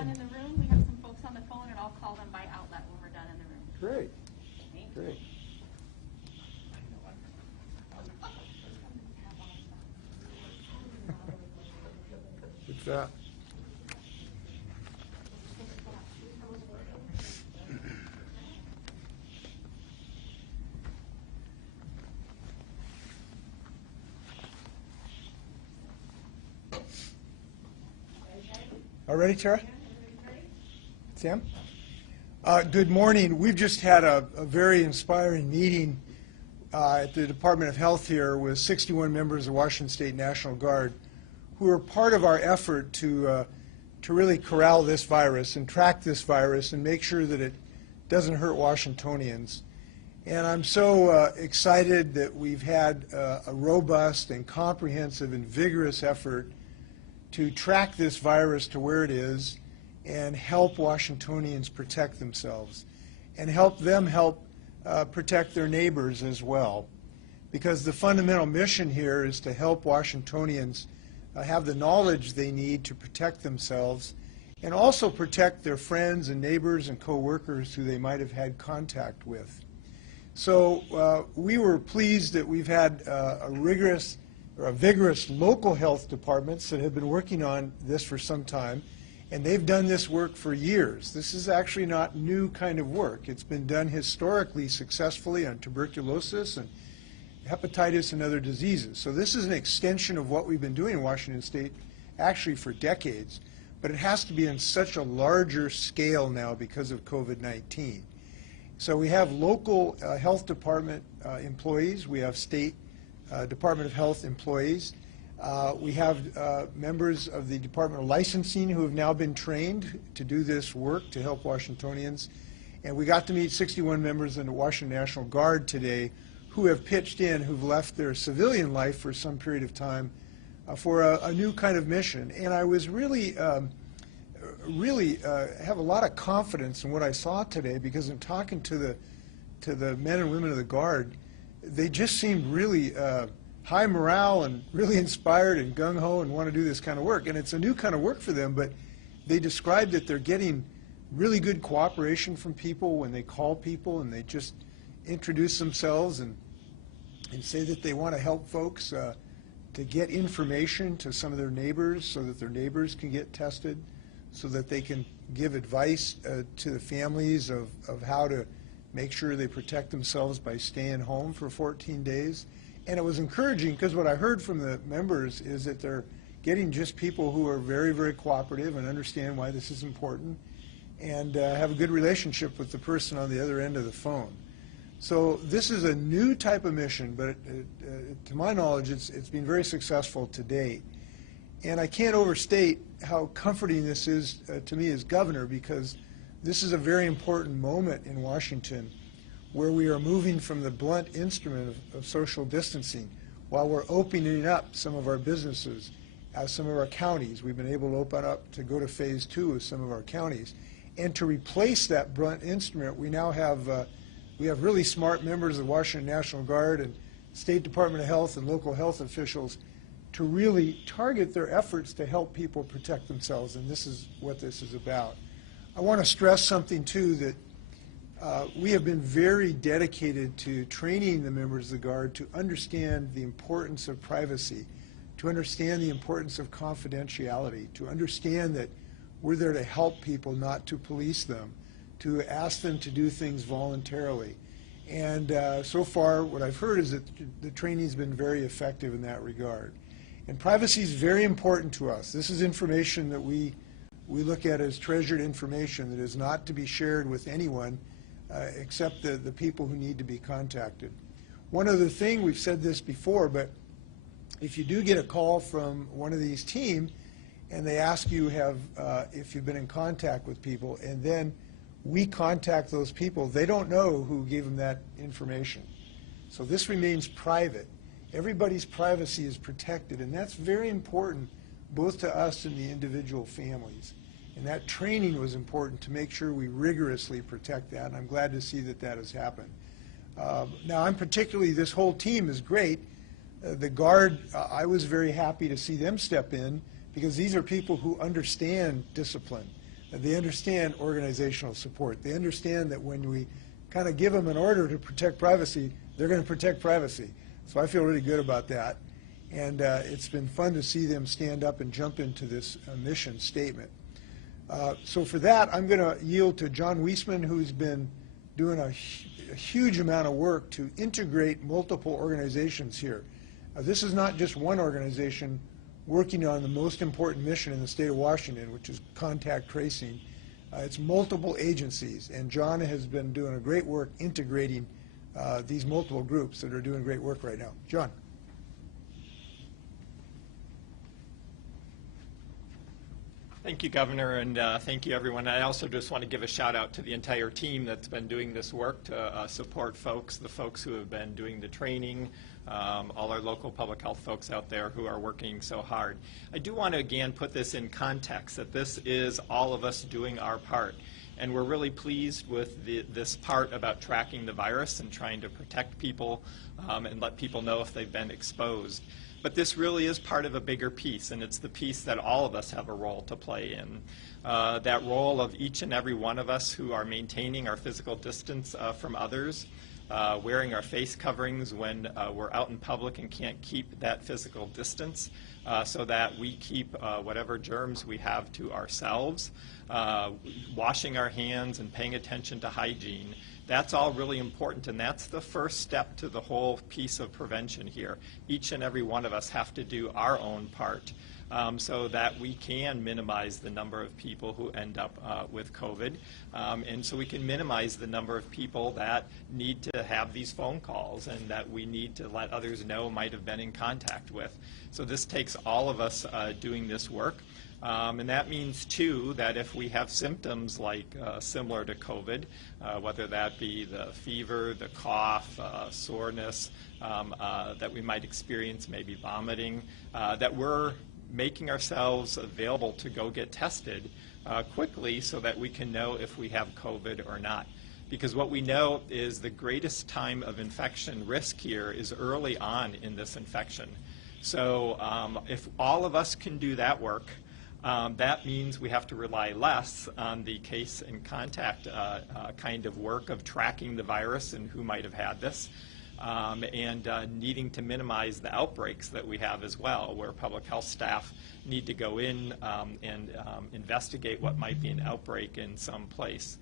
done in the room. We have some folks on the phone, and I'll call them by outlet when we're done in the room. Great. Great. What's that? All ready, Tara? Sam? Good morning. We've just had a very inspiring meeting at the Department of Health here with 61 members of the Washington State National Guard who are part of our effort to really corral this virus and track this virus and make sure that it doesn't hurt Washingtonians. And I'm so excited that we've had a robust and comprehensive and vigorous effort to track this virus to where it is and help Washingtonians protect themselves and help them protect their neighbors as well. Because the fundamental mission here is to help Washingtonians have the knowledge they need to protect themselves and also protect their friends and neighbors and co-workers who they might have had contact with. So we were pleased that we've had a vigorous local health departments that have been working on this for some time, and they've done this work for years. This is actually not new kind of work. It's been done historically successfully on tuberculosis and hepatitis and other diseases. So this is an extension of what we've been doing in Washington State actually for decades, but it has to be in such a larger scale now because of COVID-19. So we have local health department employees, we have state Department of Health employees. We have members of the Department of Licensing who have now been trained to do this work to help Washingtonians. And we got to meet 61 members of the Washington National Guard today who have pitched in, who've left their civilian life for some period of time for a new kind of mission. And I was really have a lot of confidence in what I saw today because in talking to the men and women of the Guard, they just seemed really high morale and really inspired and gung-ho and want to do this kind of work. And it's a new kind of work for them, but they described that they're getting really good cooperation from people when they call people and they just introduce themselves and say that they want to help folks to get information to some of their neighbors so that their neighbors can get tested, so that they can give advice to the families of how to make sure they protect themselves by staying home for 14 days. And it was encouraging because what I heard from the members is that they're getting just people who are very, very cooperative and understand why this is important and have a good relationship with the person on the other end of the phone. So this is a new type of mission, but to my knowledge, it's been very successful to date. And I can't overstate how comforting this is to me as governor because this is a very important moment in Washington where we are moving from the blunt instrument of social distancing while we're opening up some of our businesses as some of our counties. We've been able to open up to go to phase 2 of some of our counties. And to replace that blunt instrument, we now have really smart members of the Washington National Guard and State Department of Health and local health officials to really target their efforts to help people protect themselves, and this is what this is about. I want to stress something, too, that we have been very dedicated to training the members of the Guard to understand the importance of privacy, to understand the importance of confidentiality, to understand that we're there to help people, not to police them, to ask them to do things voluntarily. And so far, what I've heard is that the training's been very effective in that regard. And privacy is very important to us. This is information that we look at as treasured information that is not to be shared with anyone except the people who need to be contacted. One other thing, we've said this before, but if you do get a call from one of these teams and they ask you if you've been in contact with people, and then we contact those people, they don't know who gave them that information. So this remains private. Everybody's privacy is protected, and that's very important both to us and the individual families. And that training was important to make sure we rigorously protect that, and I'm glad to see that that has happened. Now, this whole team is great. The Guard, I was very happy to see them step in because these are people who understand discipline. They understand organizational support. They understand that when we kind of give them an order to protect privacy, they're going to protect privacy. So I feel really good about that. And it's been fun to see them stand up and jump into this mission statement. So for that, I'm going to yield to John Weisman, who's been doing a huge amount of work to integrate multiple organizations here. This is not just one organization working on the most important mission in the state of Washington, which is contact tracing. It's multiple agencies, and John has been doing a great work integrating these multiple groups that are doing great work right now. John. Thank you, Governor, and thank you, everyone. I also just want to give a shout out to the entire team that's been doing this work to support folks, the folks who have been doing the training, all our local public health folks out there who are working so hard. I do want to, again, put this in context, that this is all of us doing our part. And we're really pleased with this part about tracking the virus and trying to protect people and let people know if they've been exposed. But this really is part of a bigger piece, and it's the piece that all of us have a role to play in. That role of each and every one of us who are maintaining our physical distance from others, wearing our face coverings when we're out in public and can't keep that physical distance, so that we keep whatever germs we have to ourselves, washing our hands and paying attention to hygiene. That's all really important, and that's the first step to the whole piece of prevention here. Each and every one of us have to do our own part so that we can minimize the number of people who end up with COVID, and so we can minimize the number of people that need to have these phone calls and that we need to let others know might have been in contact with. So this takes all of us doing this work. And that means, too, that if we have symptoms like similar to COVID, whether that be the fever, the cough, soreness that we might experience, maybe vomiting, that we're making ourselves available to go get tested quickly so that we can know if we have COVID or not. Because what we know is the greatest time of infection risk here is early on in this infection. So if all of us can do that work, that means we have to rely less on the case and contact kind of work of tracking the virus and who might have had this, and needing to minimize the outbreaks that we have as well, where public health staff need to go in and investigate what might be an outbreak in some place,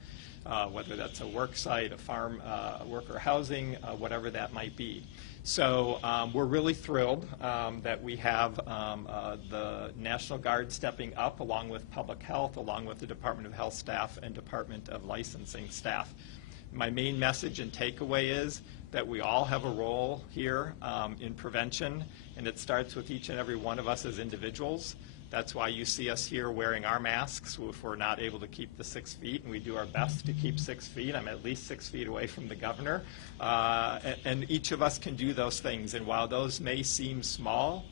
whether that's a work site, a farm, worker housing, whatever that might be. So we're really thrilled that we have the National Guard stepping up along with public health, along with the Department of Health staff and Department of Licensing staff. My main message and takeaway is that we all have a role here in prevention, and it starts with each and every one of us as individuals. That's why you see us here wearing our masks if we're not able to keep the 6 feet, and we do our best to keep 6 feet. I'm at least 6 feet away from the governor. And each of us can do those things, and while those may seem small,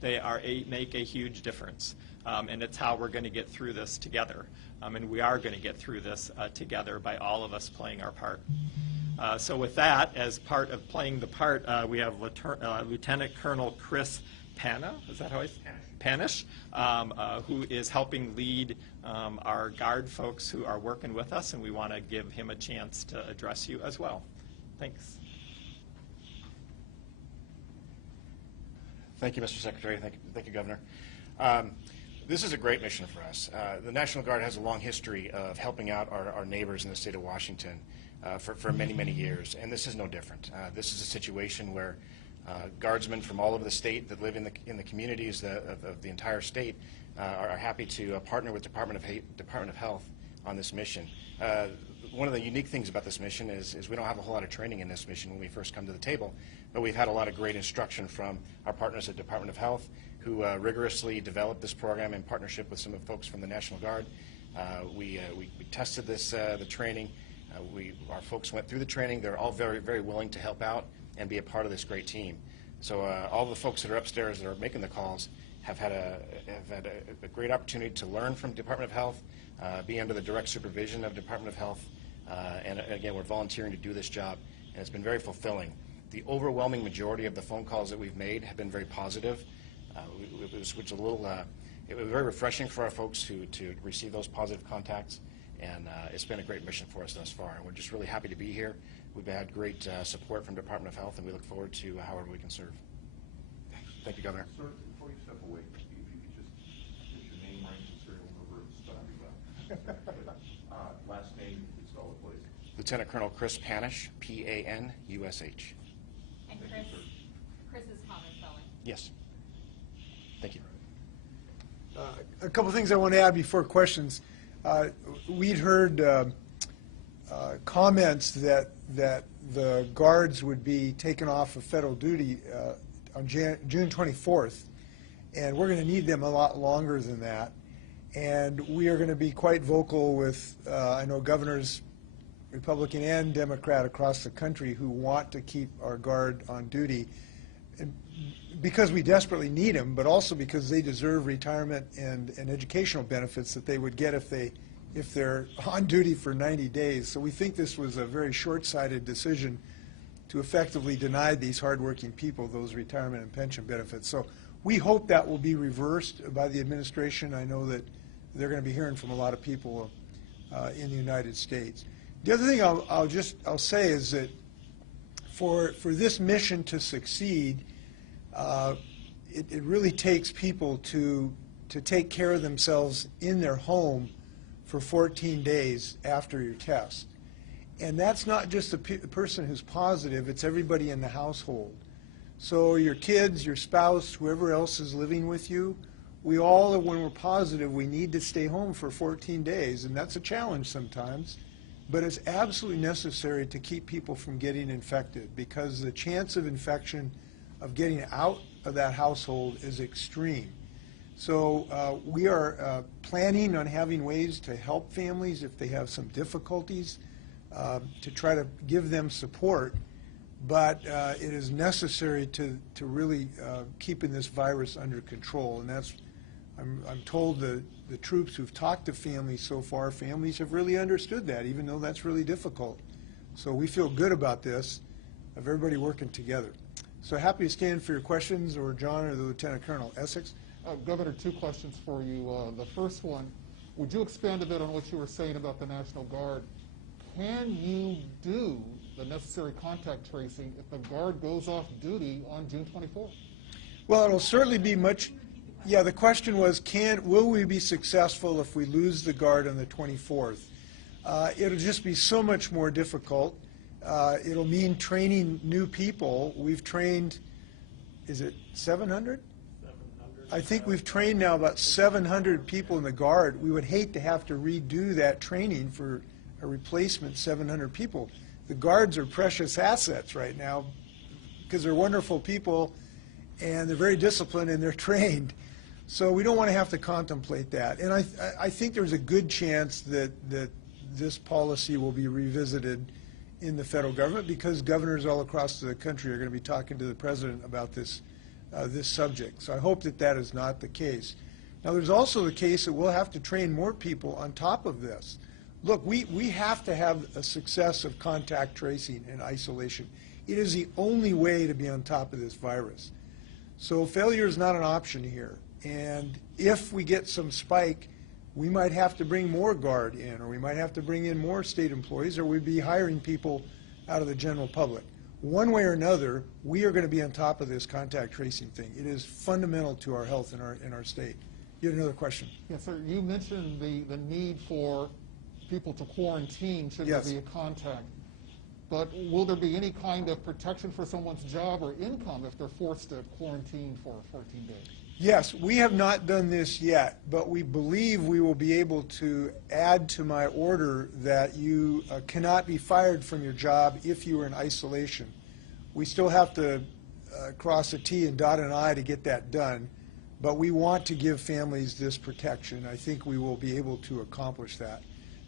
they make a huge difference. And it's how we're going to get through this together. And we are going to get through this together by all of us playing our part. So with that, as part of playing the part, we have Lieutenant Colonel Chris Pana, is that how I say it? Panish, who is helping lead our Guard folks who are working with us, and we want to give him a chance to address you as well. Thanks. Thank you, Mr. Secretary. Thank you, Governor. This is a great mission for us. The National Guard has a long history of helping out our neighbors in the state of Washington for many, many years, and this is no different. This is a situation where Guardsmen from all over the state that live in the communities of the entire state are happy to partner with Department of Health on this mission. One of the unique things about this mission is we don't have a whole lot of training in this mission when we first come to the table, but we've had a lot of great instruction from our partners at Department of Health, who rigorously developed this program in partnership with some of the folks from the National Guard. We tested the training. Our folks went through the training. They're all very, very willing to help out and be a part of this great team. So all the folks that are upstairs that are making the calls have had a great opportunity to learn from Department of Health, be under the direct supervision of Department of Health, and again, we're volunteering to do this job, and it's been very fulfilling. The overwhelming majority of the phone calls that we've made have been very positive. Which is a little it was very refreshing for our folks to receive those positive contacts, and it's been a great mission for us thus far. And we're just really happy to be here. We've had great support from Department of Health, and we look forward to however we can serve. Thank you, Governor. Sir, before you step away, if you could just get your name, rank, and serial number and stuff. Last name, please spell it, please. Lieutenant Colonel Chris Panish, P-A-N-U-S-H. And Chris is common spelling. Yes. Thank you. A couple things I want to add before questions. We'd heard comments that the guards would be taken off of federal duty on June 24th, and we're going to need them a lot longer than that. And we are going to be quite vocal with, I know governors, Republican and Democrat across the country, who want to keep our guard on duty, and because we desperately need them, but also because they deserve retirement and educational benefits that they would get if they're on duty for 90 days. So we think this was a very short-sighted decision to effectively deny these hardworking people those retirement and pension benefits. So we hope that will be reversed by the administration. I know that they're going to be hearing from a lot of people in the United States. The other thing I'll say is that for this mission to succeed, it really takes people to take care of themselves in their home for 14 days after your test. And that's not just the person who's positive, it's everybody in the household. So your kids, your spouse, whoever else is living with you, we all, when we're positive, we need to stay home for 14 days, and that's a challenge sometimes, but it's absolutely necessary to keep people from getting infected, because the chance of infection, of getting out of that household, is extreme. So we are planning on having ways to help families if they have some difficulties, to try to give them support, but it is necessary to really keeping this virus under control, and that's, I'm told the troops who've talked to families so far, families have really understood that, even though that's really difficult. So we feel good about this, of everybody working together. So happy to stand for your questions, or John or the Lieutenant Colonel. Essex? Governor, two questions for you. The first one, would you expand a bit on what you were saying about the National Guard? Can you do the necessary contact tracing if the Guard goes off duty on June 24th? Well, it'll certainly be much. Yeah, the question was, will we be successful if we lose the Guard on the 24th? It'll just be so much more difficult. It'll mean training new people. We've trained, is it 700? 700. I think we've trained now about 700 people in the Guard. We would hate to have to redo that training for a replacement 700 people. The Guards are precious assets right now because they're wonderful people and they're very disciplined and they're trained. So we don't want to have to contemplate that. And I think there's a good chance that this policy will be revisited in the federal government, because governors all across the country are going to be talking to the president about this subject. So I hope that is not the case. Now, there's also the case that we'll have to train more people on top of this. Look, we have to have a success of contact tracing and isolation. It is the only way to be on top of this virus. So failure is not an option here. And if we get some spike, we might have to bring more Guard in, or we might have to bring in more state employees, or we'd be hiring people out of the general public. One way or another, we are going to be on top of this contact tracing thing. It is fundamental to our health in our state. You had another question? Yes, sir. You mentioned the need for people to quarantine should Yes. there be a contact. But will there be any kind of protection for someone's job or income if they're forced to quarantine for 14 days? Yes, we have not done this yet, but we believe we will be able to add to my order that you cannot be fired from your job if you are in isolation. We still have to cross a T and dot an I to get that done, but we want to give families this protection. I think we will be able to accomplish that.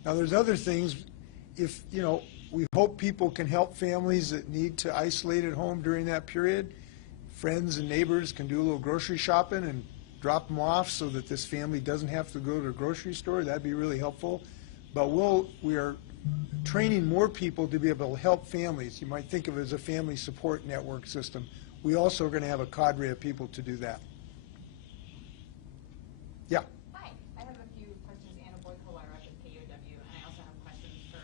Now, there's other things. If, we hope people can help families that need to isolate at home during that period. Friends and neighbors can do a little grocery shopping and drop them off so that this family doesn't have to go to a grocery store. That'd be really helpful. But we are training more people to be able to help families. You might think of it as a family support network system. We also are going to have a cadre of people to do that. Yeah. Hi, I have a few questions. Anna Boyd-Kolar up at KOW, and I also have questions for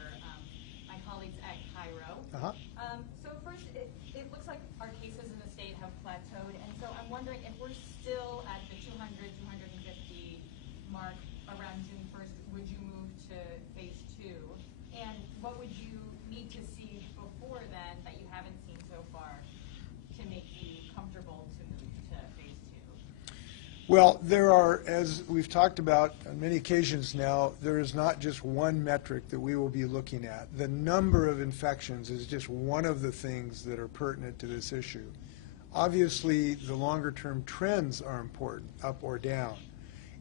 my colleagues at Cairo. Uh-huh. So first, it looks like our cases in the state have plateaued, and so I'm wondering if we're still at the 200, 250 mark around June 1st, would you move to phase 2? And what would you need to see before then that you haven't seen so far to make you comfortable to move to phase 2? Well, there are, as we've talked about on many occasions now, there is not just one metric that we will be looking at. The number of infections is just one of the things that are pertinent to this issue. Obviously, the longer-term trends are important, up or down.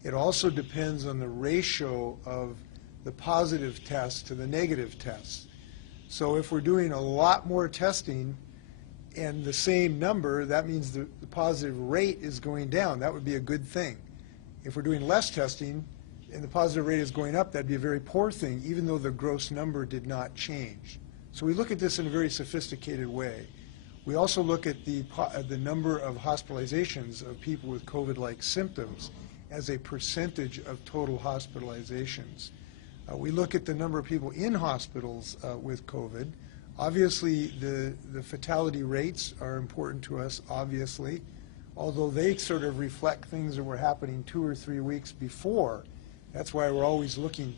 It also depends on the ratio of the positive tests to the negative tests. So if we're doing a lot more testing and the same number, that means the positive rate is going down. That would be a good thing. If we're doing less testing and the positive rate is going up, that'd be a very poor thing, even though the gross number did not change. So we look at this in a very sophisticated way. We also look at the number of hospitalizations of people with COVID-like symptoms as a percentage of total hospitalizations. We look at the number of people in hospitals with COVID. Obviously, the fatality rates are important to us, obviously, although they sort of reflect things that were happening 2 or 3 weeks before. That's why we're always looking.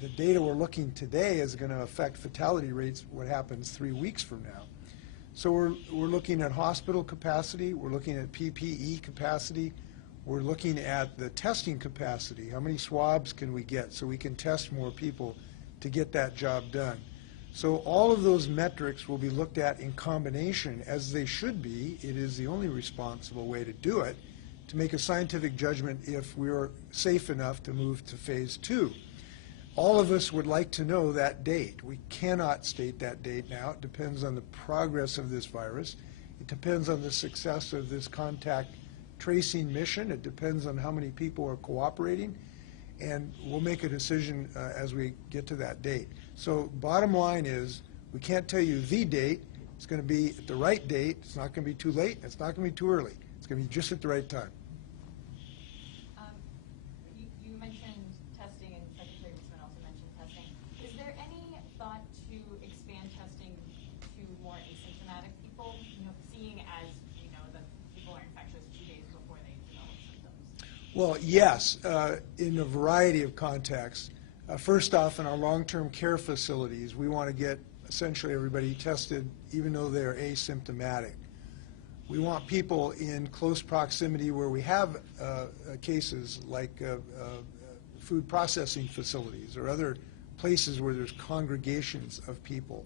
The data we're looking today is going to affect fatality rates, what happens 3 weeks from now. So we're looking at hospital capacity, we're looking at PPE capacity, we're looking at the testing capacity. How many swabs can we get so we can test more people to get that job done? So all of those metrics will be looked at in combination, as they should be. It is the only responsible way to do it, to make a scientific judgment if we're safe enough to move to phase 2. All of us would like to know that date. We cannot state that date now. It depends on the progress of this virus. It depends on the success of this contact tracing mission. It depends on how many people are cooperating. And we'll make a decision as we get to that date. So bottom line is, we can't tell you the date. It's going to be at the right date. It's not going to be too late. It's not going to be too early. It's going to be just at the right time. You mentioned testing, and Secretary Eastman also mentioned testing. Is there any thought to expand testing to more asymptomatic people? You know, seeing as you know that people are infectious 2 days before they develop symptoms. Well, yes, in a variety of contexts. First off, in our long-term care facilities, we want to get essentially everybody tested, even though they're asymptomatic. We want people in close proximity where we have cases like food processing facilities or other places where there's congregations of people.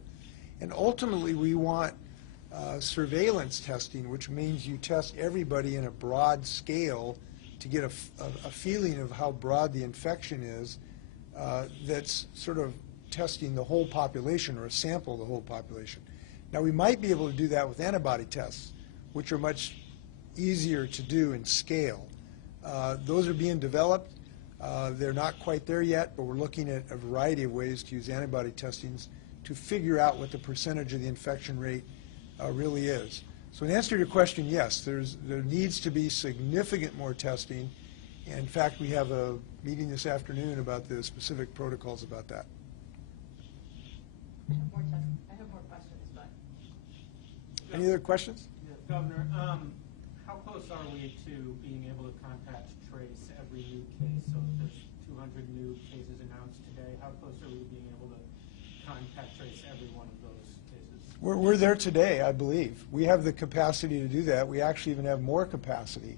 And ultimately, we want surveillance testing, which means you test everybody in a broad scale to get a feeling of how broad the infection is, that's sort of testing the whole population or a sample of the whole population. Now, we might be able to do that with antibody tests, which are much easier to do in scale. Those are being developed. They're not quite there yet, but we're looking at a variety of ways to use antibody testings to figure out what the percentage of the infection rate really is. So in answer to your question, yes, there needs to be significant more testing. In fact, we have a meeting this afternoon about the specific protocols about that. I have more questions, but Any other questions? Yeah, Governor, how close are we to being able to contact trace every new case? So if there's 200 new cases announced today, how close are we to being able to contact trace every one of those cases? We're there today, I believe. We have the capacity to do that. We actually even have more capacity.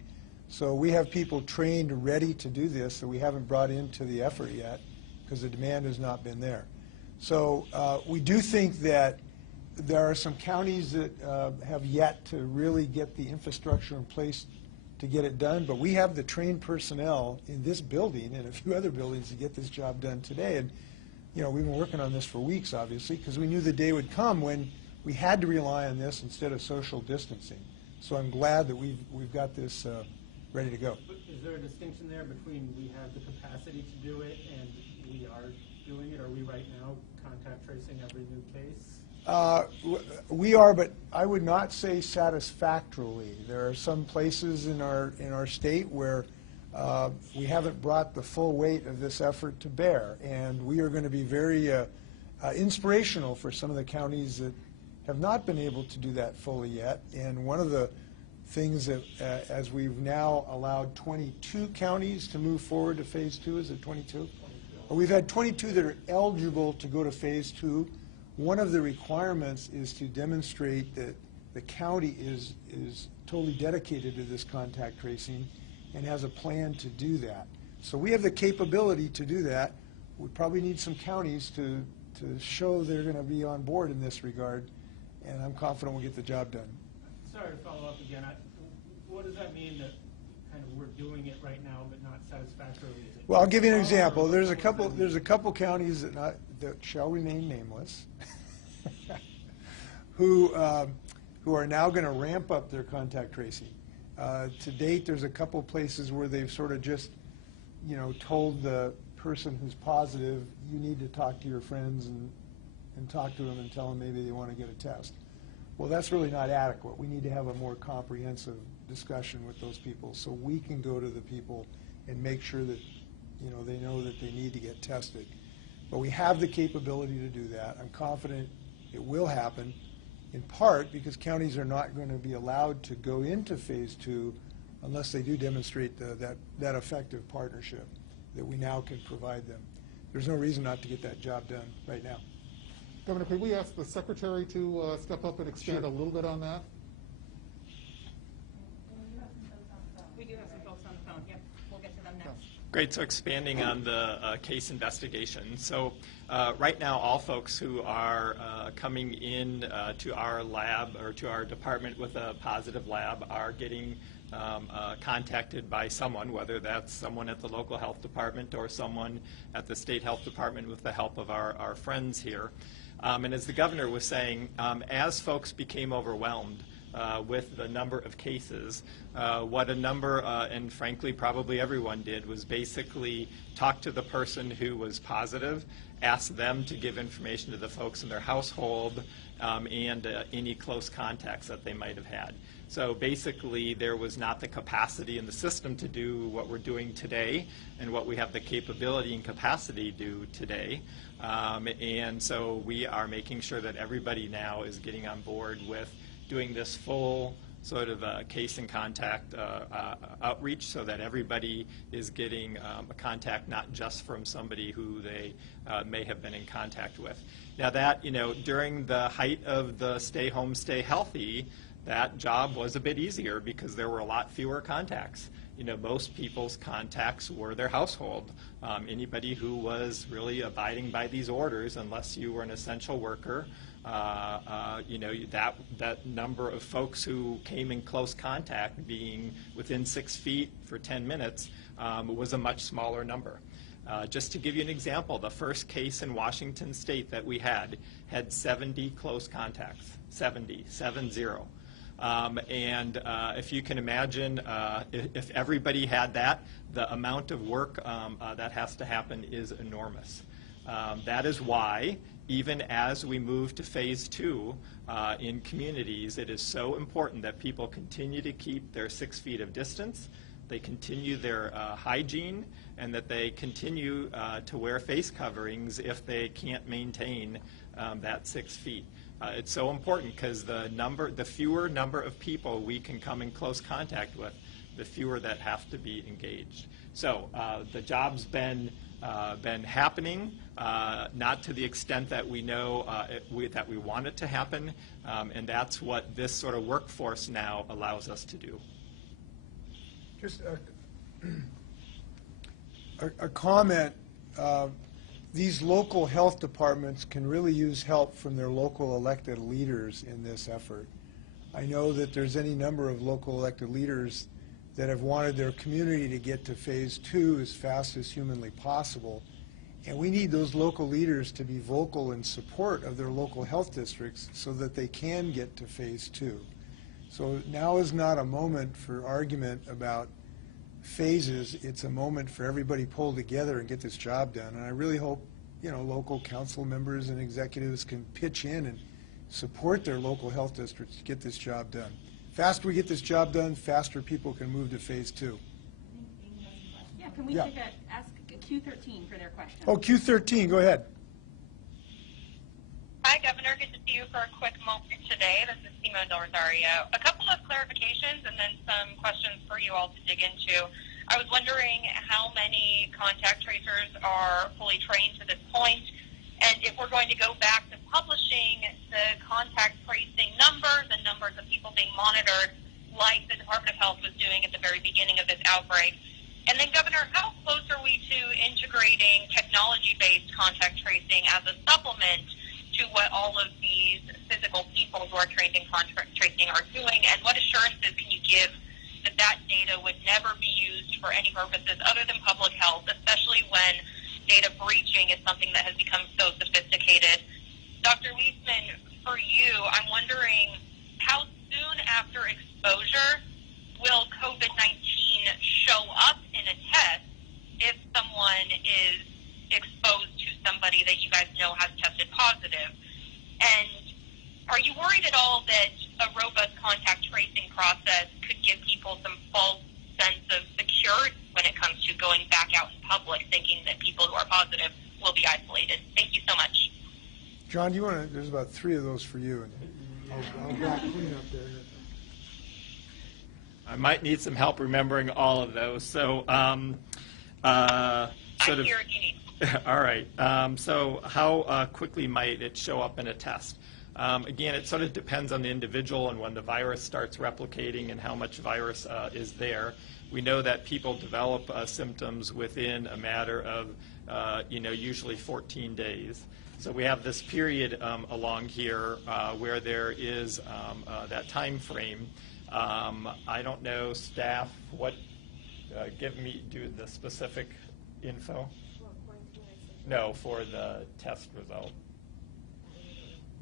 So we have people trained, ready to do this that we haven't brought into the effort yet because the demand has not been there. So we do think that there are some counties that have yet to really get the infrastructure in place to get it done, but we have the trained personnel in this building and a few other buildings to get this job done today. And you know, we've been working on this for weeks, obviously, because we knew the day would come when we had to rely on this instead of social distancing. So I'm glad that we've got this ready to go. But is there a distinction there between we have the capacity to do it and we are doing it? Are we right now contact tracing every new case? We are, but I would not say satisfactorily. There are some places in our state where we haven't brought the full weight of this effort to bear. And we are going to be very inspirational for some of the counties that have not been able to do that fully yet. And one of the things that, as we've now allowed 22 counties to move forward to phase 2, is it 22? Or we've had 22 that are eligible to go to phase 2. One of the requirements is to demonstrate that the county is totally dedicated to this contact tracing and has a plan to do that. So we have the capability to do that. We probably need some counties to show they're going to be on board in this regard, and I'm confident we'll get the job done. Sorry to follow up again. What does that mean that kind of we're doing it right now but not satisfactorily? Well, I'll give you an example. There's a couple counties that shall remain nameless who are now going to ramp up their contact tracing. To date, there's a couple places where they've sort of just, told the person who's positive, you need to talk to your friends and talk to them and tell them maybe they want to get a test. Well, that's really not adequate. We need to have a more comprehensive discussion with those people so we can go to the people and make sure that, they know that they need to get tested. But we have the capability to do that. I'm confident it will happen, in part because counties are not going to be allowed to go into phase 2 unless they do demonstrate that effective partnership that we now can provide them. There's no reason not to get that job done right now. Governor, could we ask the Secretary to step up and expand a little bit on that? We do have some folks on the phone. Yep, we'll get to them next. Great. So expanding on the case investigation. So right now, all folks who are coming in to our lab or to our department with a positive lab are getting contacted by someone, whether that's someone at the local health department or someone at the state health department with the help of our friends here. And as the governor was saying, as folks became overwhelmed with the number of cases, what a number, and frankly probably everyone did, was basically talk to the person who was positive, ask them to give information to the folks in their household, and any close contacts that they might have had. So basically there was not the capacity in the system to do what we're doing today and what we have the capability and capacity to do today. And so we are making sure that everybody now is getting on board with doing this full sort of case and contact outreach so that everybody is getting a contact not just from somebody who they may have been in contact with. Now that, during the height of the stay home, stay healthy, that job was a bit easier because there were a lot fewer contacts. Most people's contacts were their household. Anybody who was really abiding by these orders, unless you were an essential worker, that number of folks who came in close contact, being within 6 feet for 10 minutes, was a much smaller number. Just to give you an example, the first case in Washington State that we had 70 close contacts, 70. And if you can imagine, if everybody had that, the amount of work that has to happen is enormous. That is why, even as we move to phase 2 in communities, it is so important that people continue to keep their 6 feet of distance, they continue their hygiene, and that they continue to wear face coverings if they can't maintain that 6 feet. It's so important because the fewer number of people we can come in close contact with, the fewer that have to be engaged. So the job's been happening, not to the extent that we know that we want it to happen, and that's what this sort of workforce now allows us to do. Just a comment. These local health departments can really use help from their local elected leaders in this effort. I know that there's any number of local elected leaders that have wanted their community to get to phase 2 as fast as humanly possible. And we need those local leaders to be vocal in support of their local health districts so that they can get to phase 2. So now is not a moment for argument about phases. It's a moment for everybody pulled together and get this job done. And I really hope, local council members and executives can pitch in and support their local health districts to get this job done. Faster we get this job done, faster people can move to phase 2. I think Amy has some Can we Yeah. ask Q13 for their question? Oh, Q13, go ahead. Hi, Governor. Good to see you for a quick moment today. This is Simone Del Rosario. A couple of clarifications and then some questions for you all to dig into. I was wondering how many contact tracers are fully trained to this point, and if we're going to go back to publishing the contact tracing numbers and numbers of people being monitored like the Department of Health was doing at the very beginning of this outbreak. And then, Governor, how close are we to integrating technology-based contact tracing as a supplement to what all of these physical people who are trained in contact tracing are doing? And what assurances can you give that that data would never be used for any purposes other than public health, especially when data breaching is something that has become so sophisticated? Dr. Weisman, for you, I'm wondering how soon after exposure will COVID-19 show up in a test if someone is exposed to somebody that you guys know has tested positive? And are you worried at all that a robust contact tracing process could give people some false sense of security when it comes to going back out in public, thinking that people who are positive will be isolated? Thank you so much. John, you want to, there's about 3 of those for you. I'll back clean up there. I might need some help remembering all of those. So, I'm here if you need. all right. So how quickly might it show up in a test? Again, it sort of depends on the individual and when the virus starts replicating and how much virus is there. We know that people develop symptoms within a matter of, usually 14 days. So we have this period along here where there is that time frame. I don't know, staff, what, do the specific info? No, for the test result.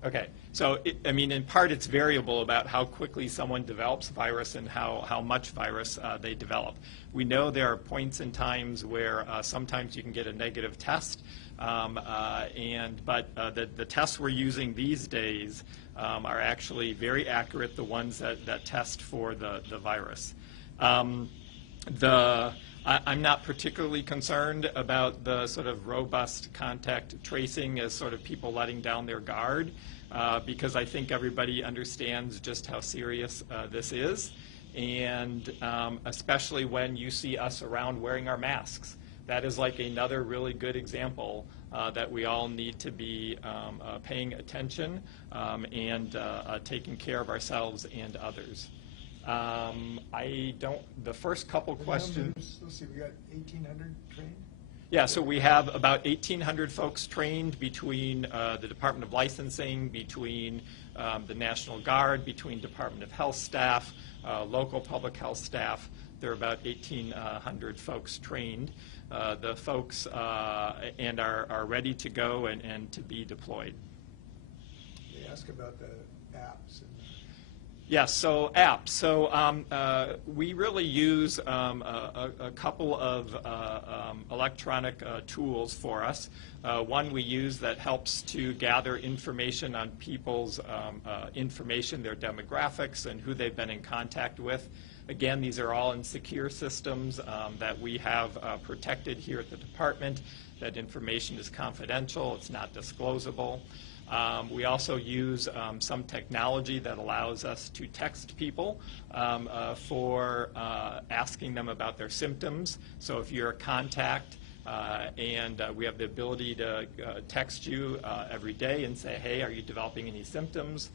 Okay, so in part it's variable about how quickly someone develops virus and how much virus they develop. We know there are points in times where sometimes you can get a negative test, but the tests we're using these days are actually very accurate, the ones that test for the virus. I'm not particularly concerned about the sort of robust contact tracing as sort of people letting down their guard, because I think everybody understands just how serious this is, and especially when you see us around wearing our masks. That is like another really good example that we all need to be paying attention and taking care of ourselves and others. The first couple questions. Let's see, we got 1,800 trained? Yeah, so we have about 1,800 folks trained between the Department of Licensing, between the National Guard, between Department of Health staff, local public health staff. There are about 1,800 folks trained. The folks and are ready to go and to be deployed. They ask about the apps. Yes, so apps. So we really use a couple of electronic tools for us. One we use that helps to gather information on people's information, their demographics, and who they've been in contact with. Again, these are all in secure systems that we have protected here at the department. That information is confidential. It's not disclosable. We also use some technology that allows us to text people for asking them about their symptoms. So if you're a contact and we have the ability to text you every day and say, hey, are you developing any symptoms?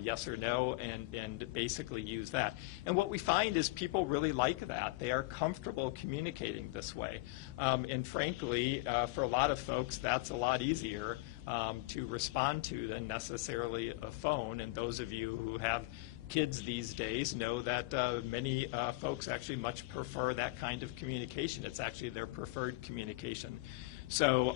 Yes or no, and basically use that. And what we find is people really like that. They are comfortable communicating this way. And frankly, for a lot of folks, that's a lot easier to respond to than necessarily a phone. And those of you who have kids these days know that many folks actually much prefer that kind of communication. It's actually their preferred communication. So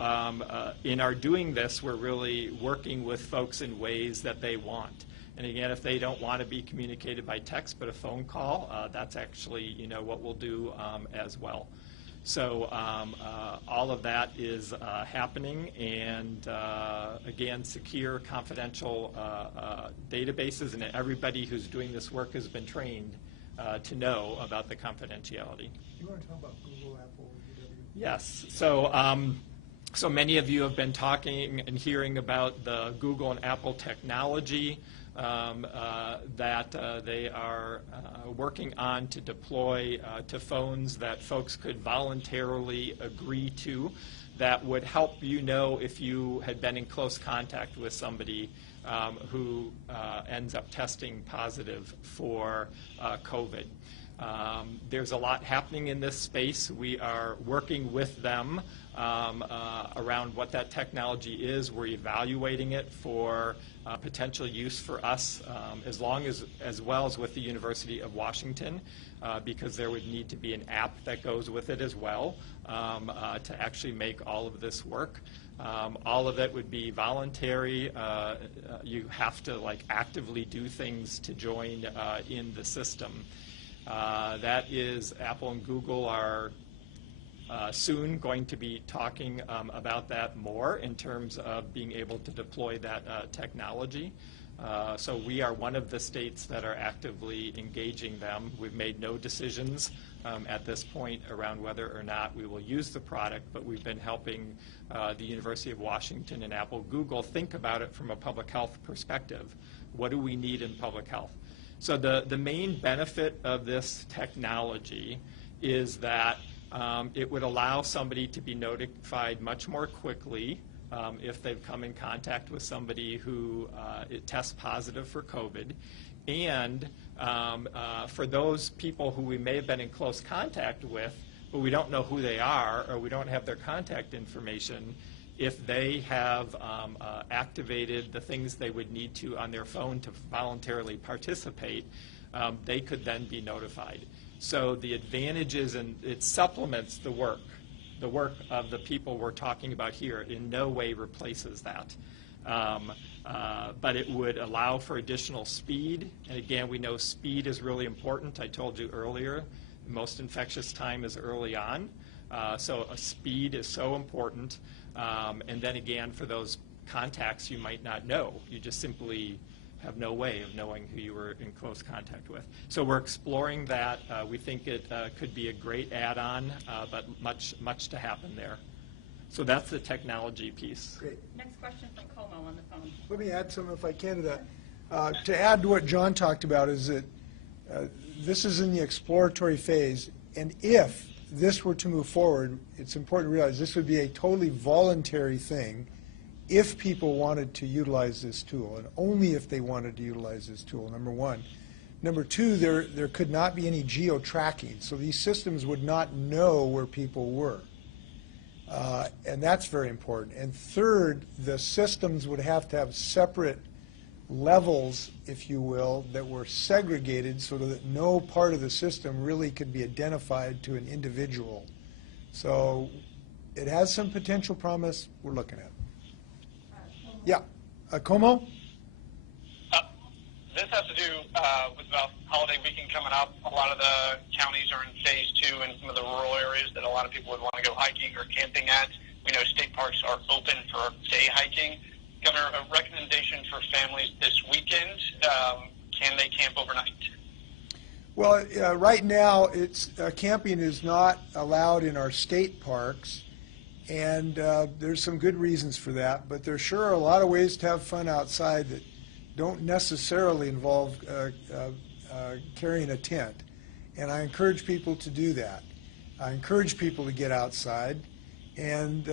in our doing this, we're really working with folks in ways that they want. And again, if they don't want to be communicated by text but a phone call, that's actually what we'll do as well. So all of that is happening, and again, secure, confidential databases, and everybody who's doing this work has been trained to know about the confidentiality. You want to talk about Google, Apple? Yes. So many of you have been talking and hearing about the Google and Apple technology that they are working on to deploy to phones that folks could voluntarily agree to, that would help you know if you had been in close contact with somebody who ends up testing positive for COVID. There's a lot happening in this space. We are working with them around what that technology is. We're evaluating it for potential use for us, as well as with the University of Washington, because there would need to be an app that goes with it as well to actually make all of this work. All of it would be voluntary. You have to actively do things to join in the system. That is, Apple and Google are soon going to be talking about that more in terms of being able to deploy that technology. So we are one of the states that are actively engaging them. We've made no decisions at this point around whether or not we will use the product, but we've been helping the University of Washington and Apple, Google think about it from a public health perspective. What do we need in public health? So the main benefit of this technology is that it would allow somebody to be notified much more quickly if they've come in contact with somebody who tests positive for COVID. And for those people who we may have been in close contact with, but we don't know who they are or we don't have their contact information, if they have activated the things they would need to on their phone to voluntarily participate, they could then be notified. So the advantages, and it supplements the work of the people we're talking about here. In no way replaces that. But it would allow for additional speed. And again, we know speed is really important. I told you earlier, the most infectious time is early on. So speed is so important. And then again, for those contacts you might not know, you just simply have no way of knowing who you were in close contact with. So we're exploring that. We think it could be a great add-on, but much to happen there. So that's the technology piece. Great. Next question from Como on the phone. Let me add something if I can to that. To add to what John talked about is that this is in the exploratory phase, and if this were to move forward, it's important to realize this would be a totally voluntary thing if people wanted to utilize this tool, and only if they wanted to utilize this tool, number one. Number two, there could not be any geo-tracking, so these systems would not know where people were. And that's very important. And third, the systems would have to have separate levels, if you will, that were segregated so that no part of the system really could be identified to an individual. So it has some potential promise. We're looking at it. Yeah. Como? This has to do with about holiday weekend coming up. A lot of the counties are in phase 2 in some of the rural areas that a lot of people would want to go hiking or camping at. We know state parks are open for day hiking. Governor, a recommendation for families this weekend, can they camp overnight? Well, right now, camping is not allowed in our state parks, and there's some good reasons for that, but there sure are a lot of ways to have fun outside that don't necessarily involve carrying a tent, and I encourage people to do that. I encourage people to get outside, and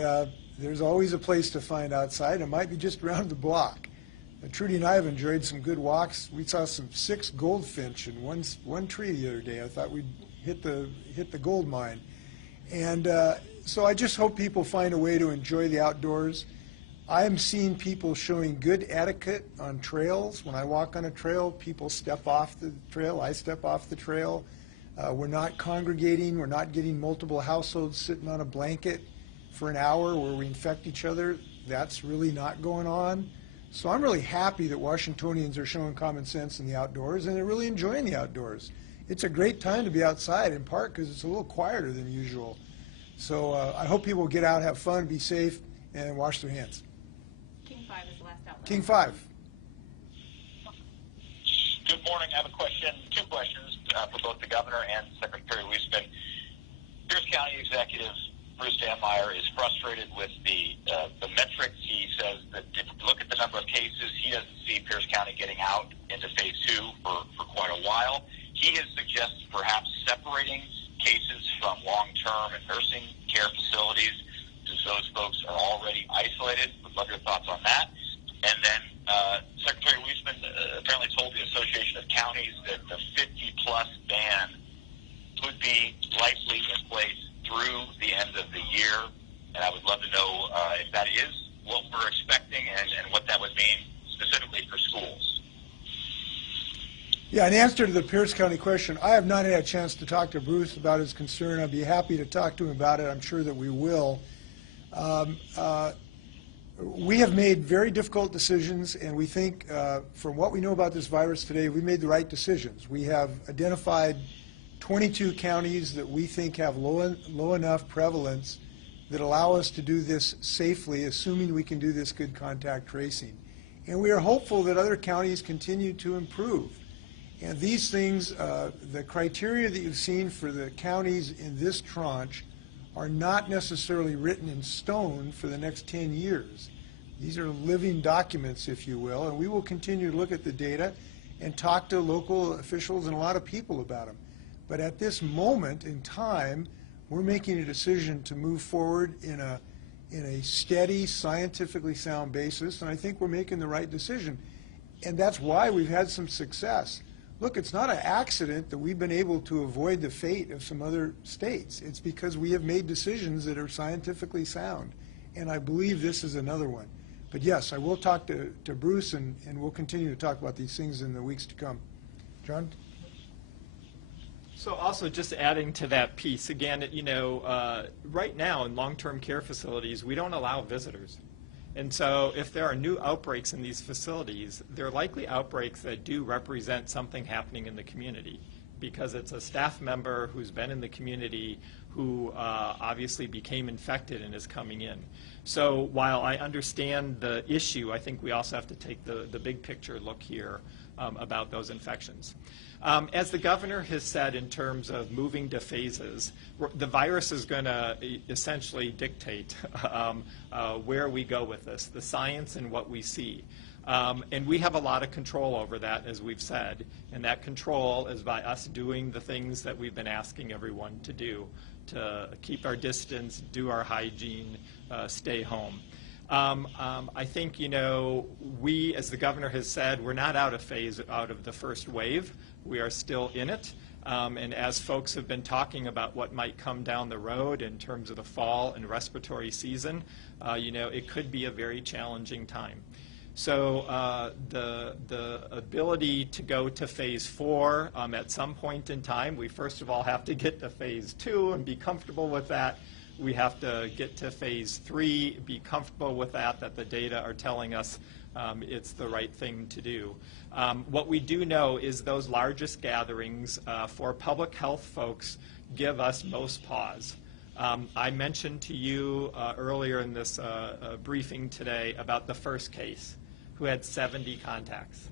there's always a place to find outside. It might be just around the block. Trudy and I have enjoyed some good walks. We saw 6 goldfinch in one tree the other day. I thought we'd hit the gold mine. And so I just hope people find a way to enjoy the outdoors. I'm seeing people showing good etiquette on trails. When I walk on a trail, people step off the trail. I step off the trail. We're not congregating. We're not getting multiple households sitting on a blanket for an hour where we infect each other. That's really not going on. So I'm really happy that Washingtonians are showing common sense in the outdoors, and they're really enjoying the outdoors. It's a great time to be outside, in part because it's a little quieter than usual. So I hope people get out, have fun, be safe, and wash their hands. King 5 is the last outlet. King 5. Good morning. I have a question, 2 questions for both the governor and Secretary Weisman. Pierce County Executive Bruce Dampmeyer is frustrated with the metrics. He says that if you look at the number of cases, he doesn't see Pierce County getting out into phase 2 for quite a while. He has suggested perhaps separating cases from long-term and nursing care facilities, since those folks are already isolated. Would love your thoughts on that. And then Secretary Weisman apparently told the Association of Counties that the 50-plus ban could be likely in place through the end of the year. And I would love to know if that is what we're expecting and what that would mean specifically for schools. Yeah, in answer to the Pierce County question, I have not had a chance to talk to Bruce about his concern. I'd be happy to talk to him about it. I'm sure that we will. We have made very difficult decisions, and we think, from what we know about this virus today, we made the right decisions. We have identified 22 counties that we think have low enough prevalence that allow us to do this safely, assuming we can do this good contact tracing. And we are hopeful that other counties continue to improve. And these things, the criteria that you've seen for the counties in this tranche are not necessarily written in stone for the next 10 years. These are living documents, if you will, and we will continue to look at the data and talk to local officials and a lot of people about them. But at this moment in time, we're making a decision to move forward in a steady, scientifically sound basis, and I think we're making the right decision. And that's why we've had some success. Look, it's not an accident that we've been able to avoid the fate of some other states. It's because we have made decisions that are scientifically sound, and I believe this is another one. But yes, I will talk to Bruce, and we'll continue to talk about these things in the weeks to come. John? So also just adding to that piece, again, right now in long-term care facilities, we don't allow visitors. And so if there are new outbreaks in these facilities, they're likely outbreaks that do represent something happening in the community, because it's a staff member who's been in the community who obviously became infected and is coming in. So while I understand the issue, I think we also have to take the big picture look here about those infections. As the governor has said, in terms of moving to phases, the virus is going to essentially dictate where we go with this, the science and what we see. And we have a lot of control over that, as we've said, and that control is by us doing the things that we've been asking everyone to do, to keep our distance, do our hygiene, stay home. I think, we, as the governor has said, we're not out of the first wave. We are still in it. And as folks have been talking about what might come down the road in terms of the fall and respiratory season, it could be a very challenging time. So the ability to go to phase 4 at some point in time, we first of all have to get to phase 2 and be comfortable with that. We have to get to phase 3, be comfortable with that the data are telling us it's the right thing to do. What we do know is those largest gatherings for public health folks give us most pause. I mentioned to you earlier in this briefing today about the first case who had 70 contacts.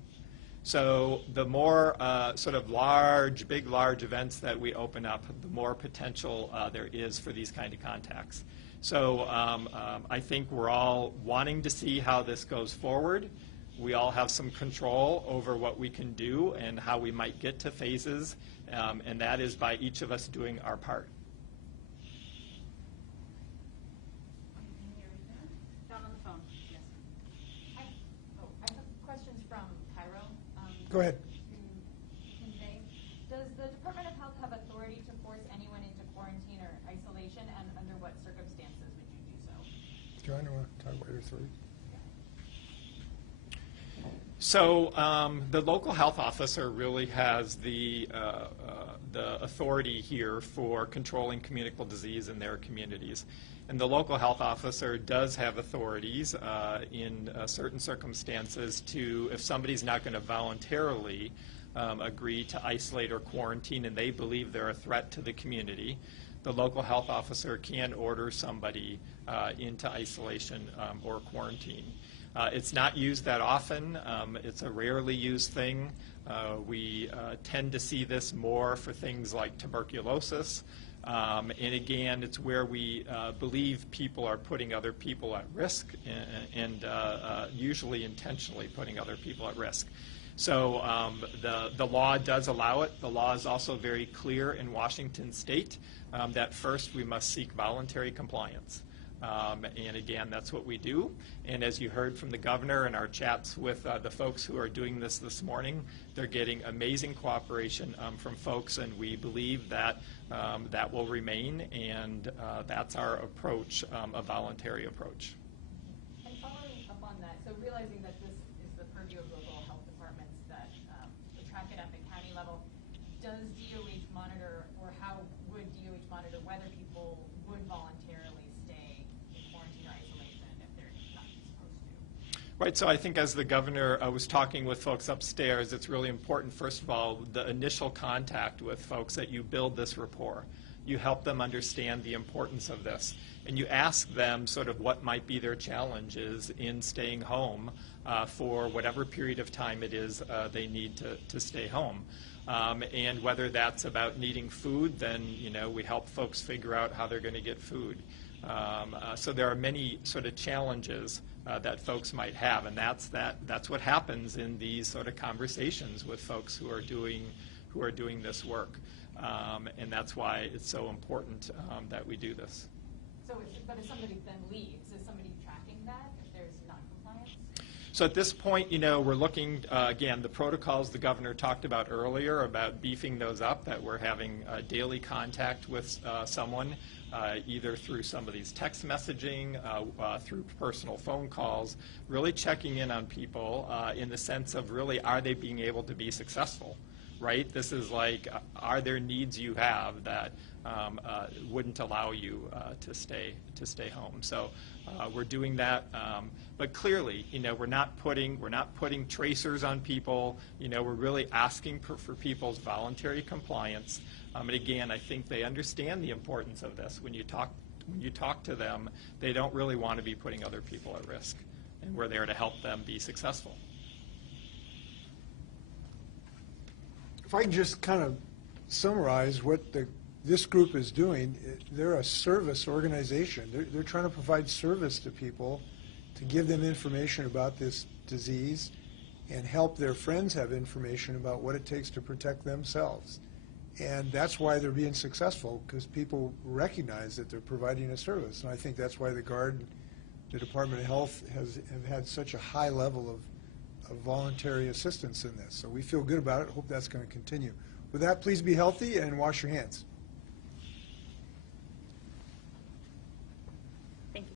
So the more sort of large events that we open up, the more potential there is for these kind of contacts. So I think we're all wanting to see how this goes forward. We all have some control over what we can do and how we might get to phases, and that is by each of us doing our part. Down on the phone, yes. I have questions from Cairo. Go ahead. Does the Department of Health have authority to force anyone into quarantine or isolation, and under what circumstances would you do so? John, you want to talk about your authority? So the local health officer really has the authority here for controlling communicable disease in their communities. And the local health officer does have authorities in certain circumstances to, if somebody's not going to voluntarily agree to isolate or quarantine and they believe they're a threat to the community, the local health officer can order somebody into isolation or quarantine. It's not used that often. It's a rarely used thing. We tend to see this more for things like tuberculosis And again, it's where we believe people are putting other people at risk and usually intentionally putting other people at risk. So the law does allow it. The law is also very clear in Washington State that first we must seek voluntary compliance. And again, that's what we do. And as you heard from the governor in our chats with the folks who are doing this morning, they're getting amazing cooperation from folks, and we believe that that will remain, and that's our approach, a voluntary approach. And following up on that, so realizing that this is the purview of local health departments that track it up at county level, does DOH monitor, or how would DOH monitor whether people would voluntarily stay in quarantine or isolation if they're not supposed to? Right, so I think as the governor was talking with folks upstairs, it's really important, first of all, the initial contact with folks, that you build this rapport. You help them understand the importance of this, and you ask them sort of what might be their challenges in staying home for whatever period of time it is they need to stay home. And whether that's about needing food, then we help folks figure out how they're going to get food. So there are many sort of challenges that folks might have, and that's what happens in these sort of conversations with folks who are doing this work, and that's why it's so important that we do this. So, but if somebody then leaves, is somebody tracking that if there's noncompliance? So at this point, we're looking, again, the protocols the governor talked about earlier about beefing those up, that we're having daily contact with someone, either through some of these text messaging, through personal phone calls, really checking in on people in the sense of really, are they being able to be successful, right? This is like, are there needs you have that wouldn't allow you to stay home? So we're doing that, but clearly, we're not putting tracers on people. We're really asking for people's voluntary compliance. And again, I think they understand the importance of this. When you talk to them, they don't really want to be putting other people at risk, and we're there to help them be successful. If I can just kind of summarize what this group is doing, they're a service organization. They're trying to provide service to people, to give them information about this disease and help their friends have information about what it takes to protect themselves. And that's why they're being successful, because people recognize that they're providing a service. And I think that's why the Guard, the Department of Health, have had such a high level of voluntary assistance in this. So we feel good about it. Hope that's going to continue. With that, please be healthy and wash your hands.